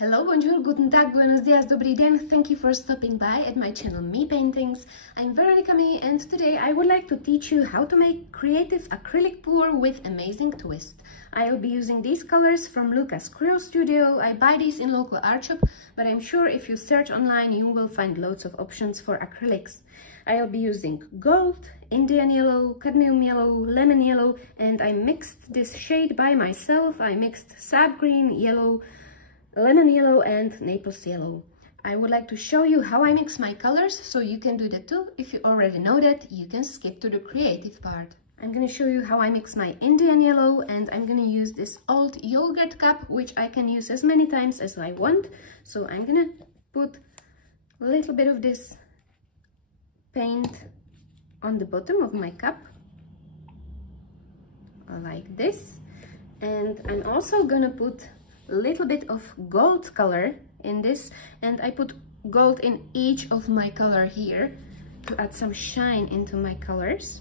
Hello, bonjour, guten tag, buenos dias, dobry den. Thank you for stopping by at my channel Me Paintings. I'm Veronica Me, and today I would like to teach you how to make creative acrylic pour with amazing twist. I'll be using these colors from Lucas Quill Studio. I buy these in local art shop, but I'm sure if you search online you will find loads of options for acrylics. I'll be using gold, Indian yellow, cadmium yellow, lemon yellow, and I mixed this shade by myself. I mixed sap green, yellow, lemon yellow and Naples yellow. I would like to show you how I mix my colors, so you can do that too. If you already know that, you can skip to the creative part. I'm gonna show you how I mix my Indian yellow, and I'm gonna use this old yogurt cup, which I can use as many times as I want. So I'm gonna put a little bit of this paint on the bottom of my cup, like this. And I'm also gonna put a little bit of gold color in this, and I put gold in each of my color here to add some shine into my colors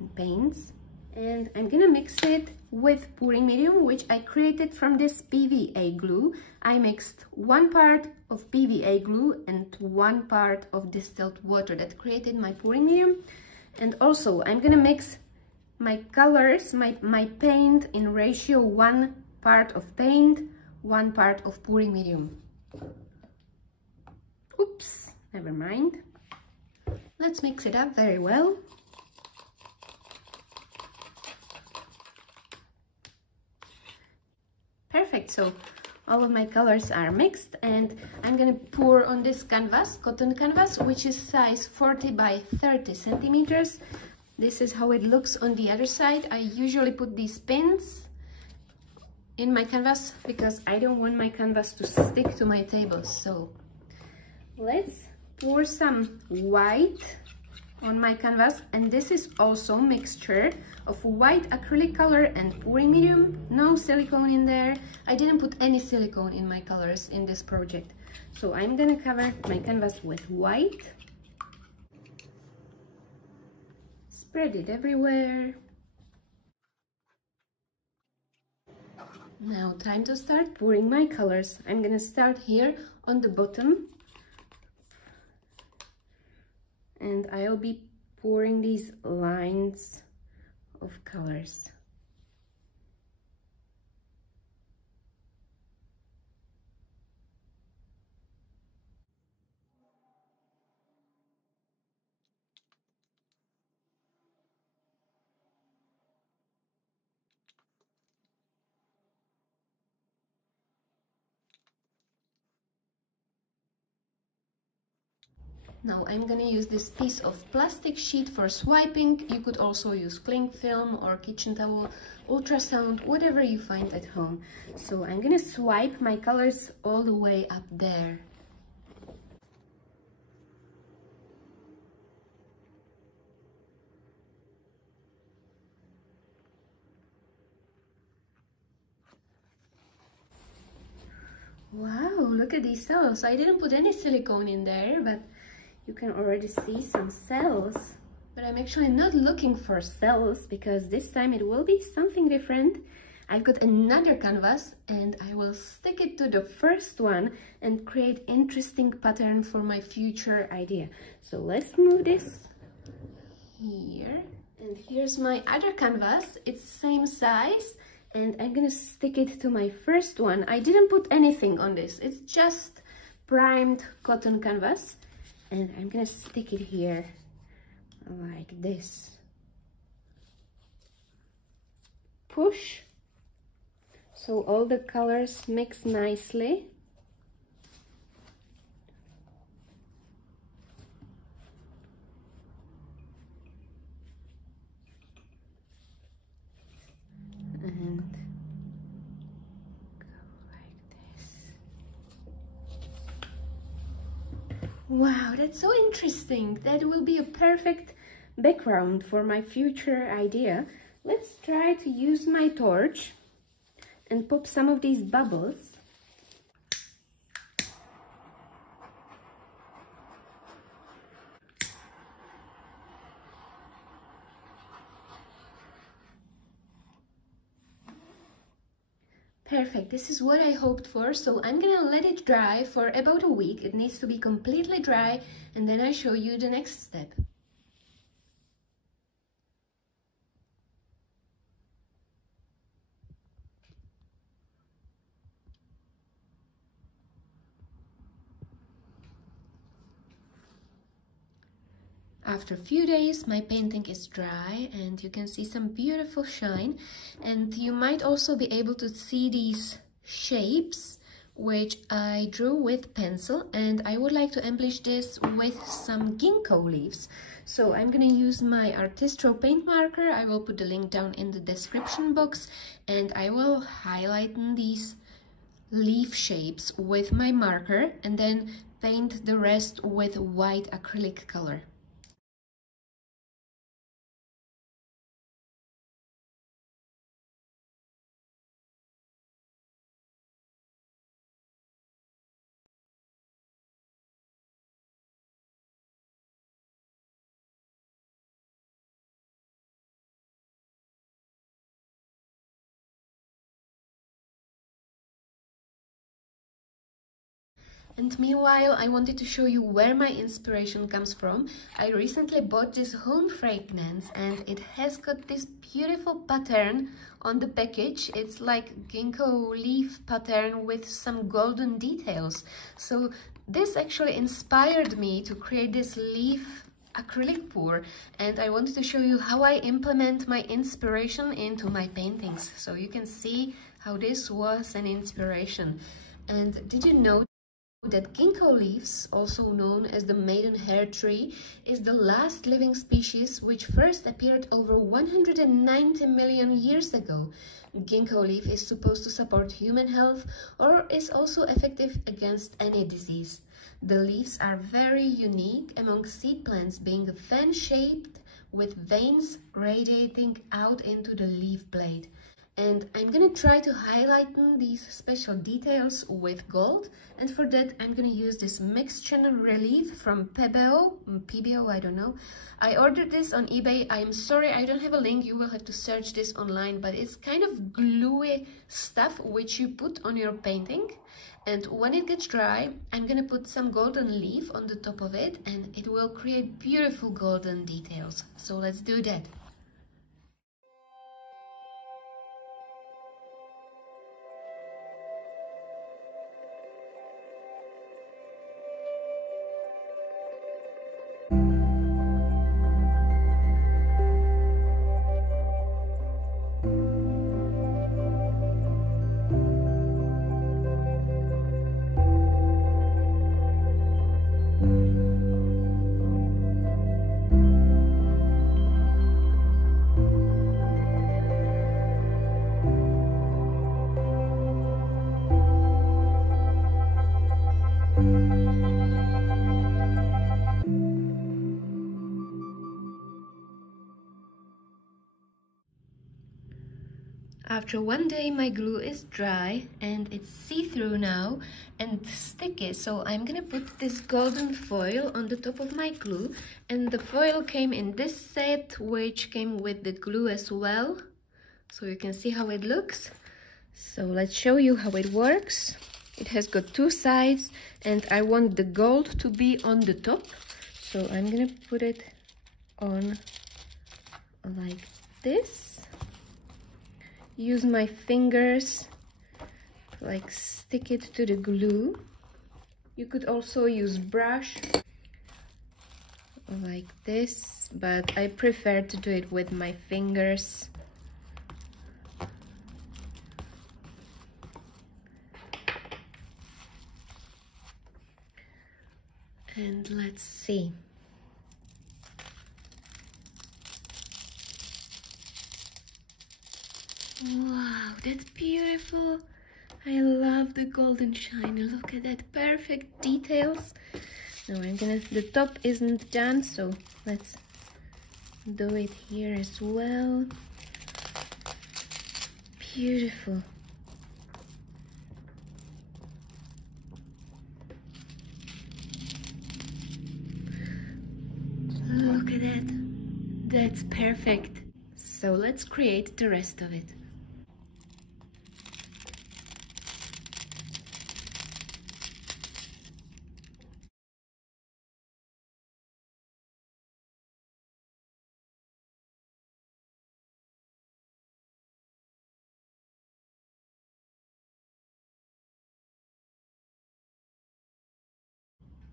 and paints. And I'm gonna mix it with pouring medium, which I created from this PVA glue. I mixed 1 part of PVA glue and 1 part of distilled water that created my pouring medium. And also I'm gonna mix my colors, my paint in ratio 1 part of paint, 1 part of pouring medium. Oops, never mind. Let's mix it up very well. Perfect, so all of my colors are mixed, and I'm gonna pour on this canvas, cotton canvas, which is size 40 by 30 centimeters. This is how it looks on the other side. I usually put these pins in my canvas because I don't want my canvas to stick to my table. So let's pour some white on my canvas, and this is also mixture of white acrylic color and pouring medium. No silicone in there. I didn't put any silicone in my colors in this project. So I'm gonna cover my canvas with white, spread it everywhere. Now time to start pouring my colors. I'm gonna start here on the bottom, and I'll be pouring these lines of colors. Now I'm gonna use this piece of plastic sheet for swiping. You could also use cling film or kitchen towel, ultrasound, whatever you find at home. So I'm gonna swipe my colors all the way up there. Wow, look at these cells. I didn't put any silicone in there, but you can already see some cells. But I'm actually not looking for cells because this time it will be something different. I've got another canvas and I will stick it to the first one and create interesting pattern for my future idea. So let's move this here. And here's my other canvas. It's same size, and I'm gonna stick it to my first one. I didn't put anything on this. It's just primed cotton canvas. And I'm gonna stick it here like this. Push, so all the colors mix nicely. And go like this. Wow, that's so interesting. That will be a perfect background for my future idea. Let's try to use my torch and pop some of these bubbles. Perfect, this is what I hoped for, so I'm gonna let it dry for about a week. It needs to be completely dry, and then I show you the next step. After a few days, my painting is dry and you can see some beautiful shine, and you might also be able to see these shapes which I drew with pencil, and I would like to embellish this with some ginkgo leaves. So I'm gonna use my Artistro paint marker. I will put the link down in the description box, and I will highlight these leaf shapes with my marker and then paint the rest with white acrylic color. And meanwhile, I wanted to show you where my inspiration comes from. I recently bought this home fragrance and it has got this beautiful pattern on the package. It's like ginkgo leaf pattern with some golden details. So this actually inspired me to create this leaf acrylic pour, and I wanted to show you how I implement my inspiration into my paintings. So you can see how this was an inspiration. And did you know that ginkgo leaves, also known as the maidenhair tree, is the last living species which first appeared over 190 million years ago. Ginkgo leaf is supposed to support human health or is also effective against any disease. The leaves are very unique among seed plants, being fan-shaped with veins radiating out into the leaf blade. And I'm gonna try to highlight these special details with gold, and for that I'm gonna use this mixture relief from PBO, I don't know. I ordered this on eBay. I'm sorry I don't have a link, you will have to search this online, but it's kind of gluey stuff which you put on your painting, and when it gets dry I'm gonna put some golden leaf on the top of it and it will create beautiful golden details. So let's do that. After one day my glue is dry and it's see-through now and sticky, so I'm gonna put this golden foil on the top of my glue, and the foil came in this set which came with the glue as well, so you can see how it looks. So let's show you how it works. It has got two sides and I want the gold to be on the top, so I'm gonna put it on like this. Use my fingers to like stick it to the glue. You could also use brush like this, but I prefer to do it with my fingers. And let's see. Wow, that's beautiful. I love the golden shine. Look at that, perfect details. Now the top isn't done, so let's do it here as well. Beautiful. Look at that. That's perfect. So let's create the rest of it.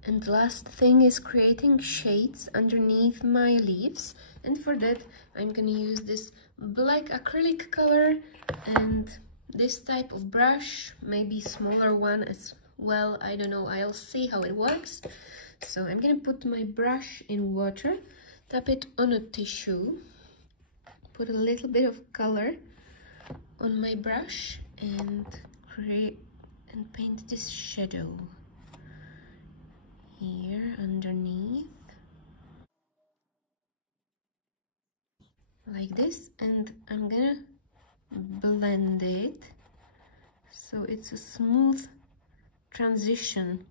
And the last thing is creating shades underneath my leaves, and for that I'm gonna use this black acrylic color and this type of brush, maybe smaller one as well, I don't know, I'll see how it works. So I'm gonna put my brush in water, tap it on a tissue, put a little bit of color on my brush and paint this shadow here underneath like this, and I'm gonna blend it so it's a smooth transition.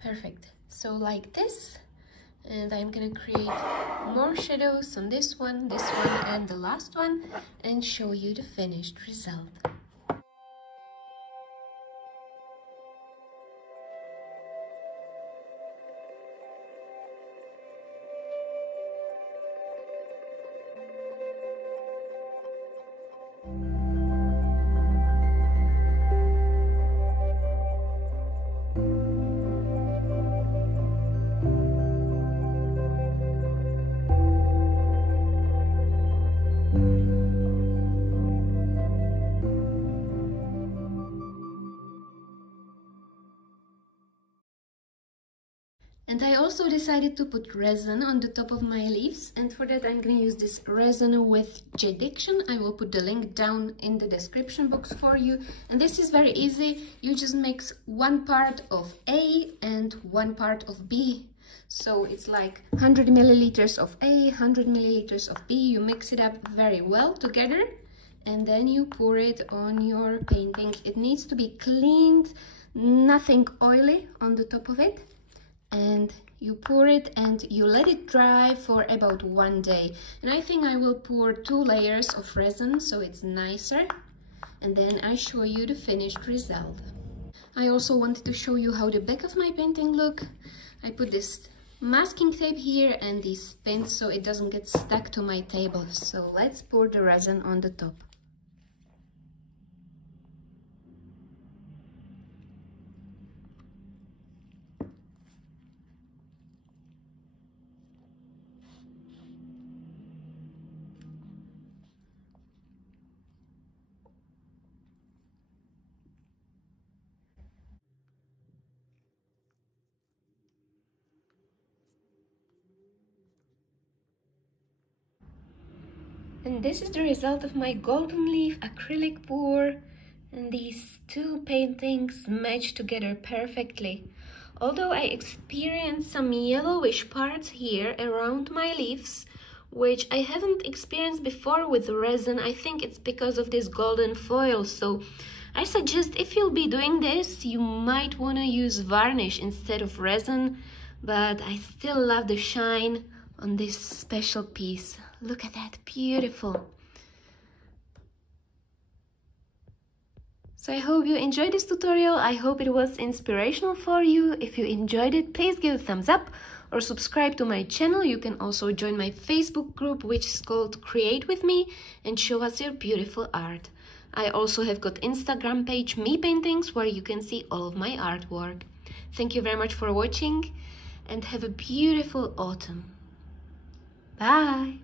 Perfect. So like this, and I'm gonna create more shadows on this one, and the last one, and show you the finished result. And I also decided to put resin on the top of my leaves, and for that I'm going to use this resin with Jediction. I will put the link down in the description box for you. And this is very easy. You just mix 1 part of A and 1 part of B. So it's like 100 milliliters of A, 100 milliliters of B. You mix it up very well together, and then you pour it on your painting. It needs to be cleaned, nothing oily on the top of it. And you pour it and you let it dry for about 1 day. And I think I will pour 2 layers of resin so it's nicer. And then I show you the finished result. I also wanted to show you how the back of my painting look. I put this masking tape here and these pins so it doesn't get stuck to my table. So let's pour the resin on the top. And this is the result of my golden leaf acrylic pour, and these 2 paintings match together perfectly. Although I experienced some yellowish parts here around my leaves, which I haven't experienced before with resin, I think it's because of this golden foil. So I suggest if you'll be doing this, you might want to use varnish instead of resin, but I still love the shine on this special piece. Look at that, beautiful. So I hope you enjoyed this tutorial. I hope it was inspirational for you. If you enjoyed it, please give a thumbs up or subscribe to my channel. You can also join my Facebook group, which is called Create With Me, and show us your beautiful art. I also have got Instagram page Me Paintings, where you can see all of my artwork. Thank you very much for watching and have a beautiful autumn. Bye!